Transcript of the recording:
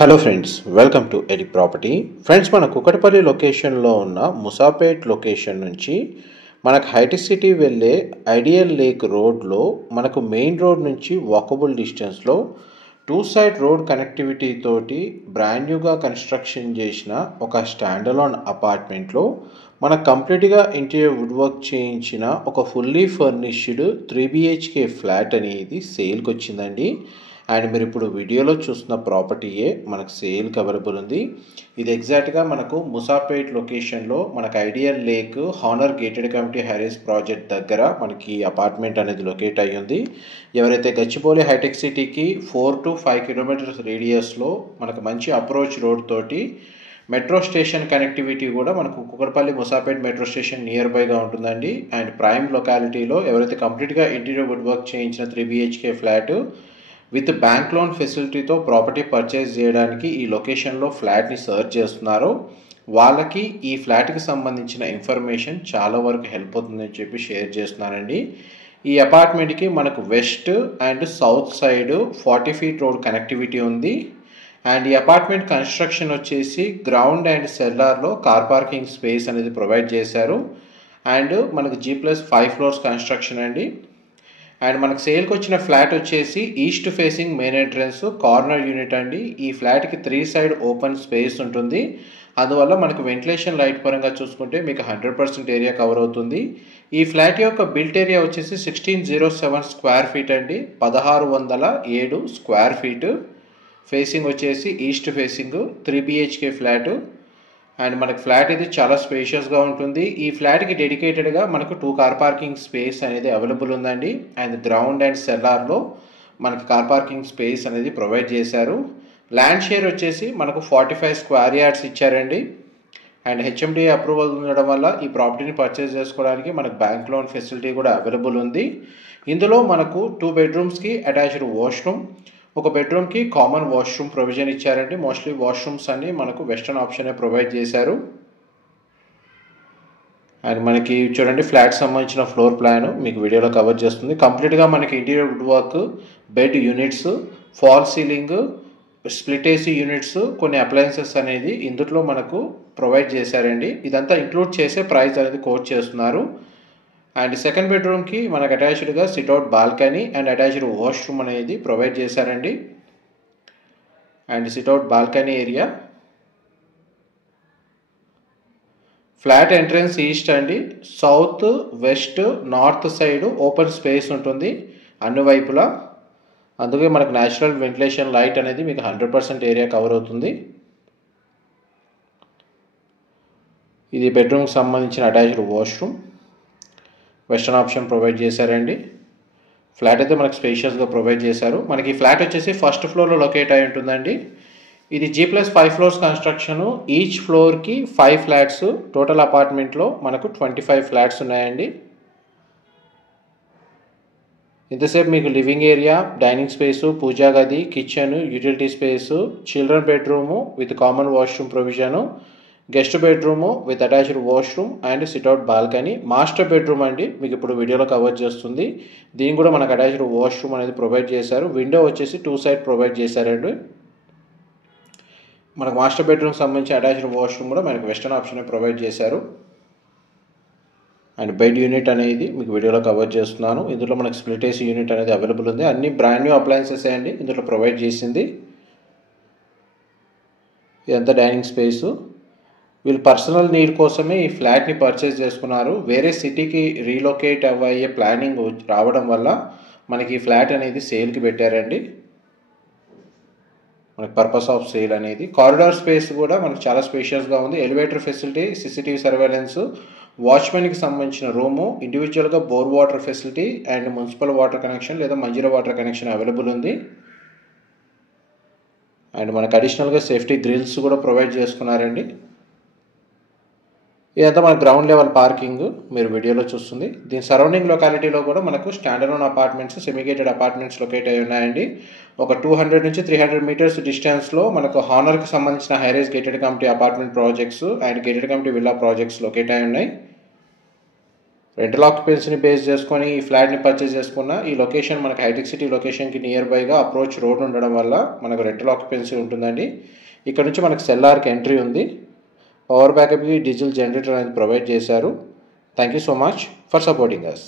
Hello friends, welcome to AD property. Friends, మన కుకట్పల్లి లొకేషన్లో ఉన్న ముసాపేట్ లొకేషన్ నుంచి మనకు హైటెక్ సిటీ వెళ్ళే ఐడియల్ లేక్ రోడ్లో మనకు మెయిన్ రోడ్ నుంచి వాకబుల్ డిస్టెన్స్లో టూ సైడ్ రోడ్ కనెక్టివిటీ తోటి బ్రాండ్ న్యూగా కన్స్ట్రక్షన్ చేసిన ఒక స్టాండ్ అలోన్ అపార్ట్మెంట్లో మనకు కంప్లీట్గా ఇంటీరియర్ వుడ్ వర్క్ చేయించిన ఒక ఫుల్లీ ఫర్నిష్డ్ 3BHK ఫ్లాట్ అనేది సేల్కి వచ్చిందండి. అండ్ మీరు ఇప్పుడు వీడియోలో చూస్తున్న ప్రాపర్టీయే మనకు సేల్కి అవైలబుల్ ఉంది. ఇది ఎగ్జాక్ట్గా మనకు ముసాపేట్ లొకేషన్లో మనకు ideal lake honour gated community high-rise project దగ్గర మనకి అపార్ట్మెంట్ అనేది లొకేట్ అయ్యి ఉంది. ఎవరైతే గచ్చిబౌలి హైటెక్ సిటీకి 4 to 5 కిలోమీటర్స్ రేడియస్లో మనకు మంచి అప్రోచ్ రోడ్ తోటి మెట్రో స్టేషన్ కనెక్టివిటీ కూడా మనకు Kukatpally Moosapet metro station near బైగా ఉంటుందండి. అండ్ ప్రైమ్ లొకాలిటీలో ఎవరైతే కంప్లీట్గా ఇంటీరియర్ వుడ్ వర్క్ చేయించిన 3BHK flat with bank loan ఫెసిలిటీతో ప్రాపర్టీ పర్చేస్ చేయడానికి ఈ లొకేషన్లో ఫ్లాట్ని సర్చ్ చేస్తున్నారో వాళ్ళకి ఈ ఫ్లాట్కి సంబంధించిన ఇన్ఫర్మేషన్ చాలా వరకు హెల్ప్ అవుతుందని చెప్పి షేర్ చేస్తున్నానండి. ఈ అపార్ట్మెంట్కి మనకు west and south side 40 feet road connectivity ఉంది. అండ్ ఈ అపార్ట్మెంట్ కన్స్ట్రక్షన్ వచ్చేసి గ్రౌండ్ అండ్ సెల్లార్లో కార్ పార్కింగ్ స్పేస్ అనేది ప్రొవైడ్ చేశారు. అండ్ మనకు G+5 floors కన్స్ట్రక్షన్ అండి. అండ్ మనకు సేల్కి వచ్చిన ఫ్లాట్ వచ్చేసి east facing main entrance corner unit అండి. ఈ ఫ్లాట్కి 3 side ఓపెన్ స్పేస్ ఉంటుంది. అందువల్ల మనకు వెంటిలేషన్ లైట్ పరంగా చూసుకుంటే మీకు 100% ఏరియా కవర్ అవుతుంది. ఈ ఫ్లాట్ యొక్క బిల్ట్ ఏరియా వచ్చేసి 1607 స్క్వేర్ ఫీట్ అండి. 1607 స్క్వేర్ ఫీట్. ఫేసింగ్ వచ్చేసి east facing 3BHK flat. And మనకు ఫ్లాట్ ఇది చాలా స్పేషియస్గా ఉంటుంది. ఈ ఫ్లాట్కి డెడికేటెడ్గా మనకు 2 కార్ పార్కింగ్ స్పేస్ అనేది అవైలబుల్ ఉందండి. అండ్ గ్రౌండ్ అండ్ సెల్లార్లో మనకు కార్ పార్కింగ్ స్పేస్ అనేది ప్రొవైడ్ చేశారు. ల్యాండ్ షేర్ వచ్చేసి మనకు 45 square yards ఇచ్చారండి. అండ్ HMDA అప్రూవల్ ఉండడం వల్ల ఈ ప్రాపర్టీని పర్చేస్ చేసుకోవడానికి మనకు బ్యాంక్ లోన్ ఫెసిలిటీ కూడా అవైలబుల్ ఉంది. ఇందులో మనకు 2 bedrooms అటాచ్డ్ వాష్రూమ్, ఒక బెడ్రూమ్కి కామన్ వాష్రూమ్ ప్రొవిజన్ ఇచ్చారండి. మోస్ట్లీ వాష్రూమ్స్ అన్ని మనకు వెస్టర్న్ ఆప్షనే ప్రొవైడ్ చేశారు. అండ్ మనకి చూడండి ఫ్లాట్ సంబంధించిన ఫ్లోర్ ప్లాన్ మీకు వీడియోలో కవర్ చేస్తుంది. కంప్లీట్గా మనకి interior wood work, bed units, fall ceiling, split AC units, కొన్ని అప్లయన్సెస్ అనేది ఇందులో మనకు ప్రొవైడ్ చేశారండి. ఇదంతా ఇంక్లూడ్ చేసే ప్రైస్ అనేది కోట్ చేస్తున్నారు. అండ్ సెకండ్ బెడ్రూమ్కి మనకు అటాచ్డ్గా sit out balcony and attached washroom అనేది ప్రొవైడ్ చేశారండి. And sit out balcony area, flat entrance east అండి. South, west, north side open space ఉంటుంది అన్ని వైపులా. అందుకే మనకు న్యాచురల్ వెంటిలేషన్ లైట్ అనేది మీకు 100% ఏరియా కవర్ అవుతుంది. ఇది బెడ్రూమ్కి సంబంధించిన attached washroom, western option provide చేశారండి. ఫ్లాట్ అయితే మనకు స్పేషియస్గా ప్రొవైడ్ చేశారు. మనకి ఫ్లాట్ వచ్చేసి ఫస్ట్ ఫ్లోర్లో లొకేట్ అయి ఉంటుందండి. ఇది G+5 floors కన్స్ట్రక్షను. ఈచ్ ఫ్లోర్కి 5 flats. టోటల్ అపార్ట్మెంట్లో మనకు 25 flats ఉన్నాయండి. ఇంతసేపు మీకు లివింగ్ ఏరియా, డైనింగ్ స్పేసు, పూజా గది, kitchen, utility space, children bedroom with common washroom provision, guest bedroom with attached washroom and sit out balcony, master bedroom అండి మీకు ఇప్పుడు వీడియోలో కవర్ చేస్తుంది. దీని కూడా మనకు అటాచ్డ్ వాష్రూమ్ అనేది ప్రొవైడ్ చేశారు. విండో వచ్చేసి 2 side ప్రొవైడ్ చేశారండి. మనకు మాస్టర్ బెడ్రూమ్కి సంబంధించి అటాచ్డ్ వాష్రూమ్ కూడా మనకు వెస్టర్న్ ఆప్షన్ ప్రొవైడ్ చేశారు. అండ్ బెడ్ యూనిట్ అనేది మీకు వీడియోలో కవర్ చేస్తున్నాను. ఇందులో మనకు స్ప్లిట్ AC యూనిట్ అనేది అవైలబుల్ ఉంది. అన్ని బ్రాండ్ న్యూ అప్లయన్సెస్ అండి ఇందులో ప్రొవైడ్ చేసింది. ఇదంతా డైనింగ్ స్పేసు. వీళ్ళు పర్సనల్ నీడ్ కోసమే ఈ ఫ్లాట్ని పర్చేస్ చేసుకున్నారు. వేరే సిటీకి రీలొకేట్ అయ్యే ప్లానింగ్ రావడం వల్ల మనకి ఈ ఫ్లాట్ అనేది సేల్కి పెట్టారండి. మనకి పర్పస్ ఆఫ్ సేల్ అనేది. కారిడార్ స్పేస్ కూడా మనకు చాలా స్పేషియస్గా ఉంది. ఎలివేటర్ ఫెసిలిటీ, CCTV సర్వేలెన్స్, వాచ్మెన్కి సంబంధించిన రూము, ఇండివిజువల్గా bore water facility and municipal water connection లేదా మంజీరా వాటర్ కనెక్షన్ అవైలబుల్ ఉంది. అండ్ మనకు అడిషనల్గా సేఫ్టీ గ్రిల్స్ కూడా ప్రొవైడ్ చేసుకున్నారండి. ఇదంతా మన గ్రౌండ్ లెవెల్ పార్కింగ్ మీరు వీడియోలో చూస్తుంది. దీని సరౌండింగ్ లొకాలిటీలో కూడా మనకు standard apartments, semi-gated apartments locate అయి ఉన్నాయండి. ఒక 200 నుంచి 300 meters డిస్టెన్స్లో మనకు హానర్కి సంబంధించిన హైరేజ్ gated community apartment projects and gated community villa projects locate అయి ఉన్నాయి. రెంటల్ ఆక్యుపెన్సీని బేస్ చేసుకొని ఈ ఫ్లాట్ని పర్చేస్ చేసుకున్న ఈ లొకేషన్ మనకు హైటెక్ సిటీ లొకేషన్కి నియర్ బైగా అప్రోచ్ రోడ్ ఉండడం వల్ల మనకు రెంటల్ ఆక్యుపెన్సీ ఉంటుందండి. ఇక్కడ నుంచి మనకు సెల్లార్కి ఎంట్రీ ఉంది. పవర్ బ్యాకప్కి డీజిల్ జనరేటర్ అనేది ప్రొవైడ్ చేశారు. Thank you so much for supporting us.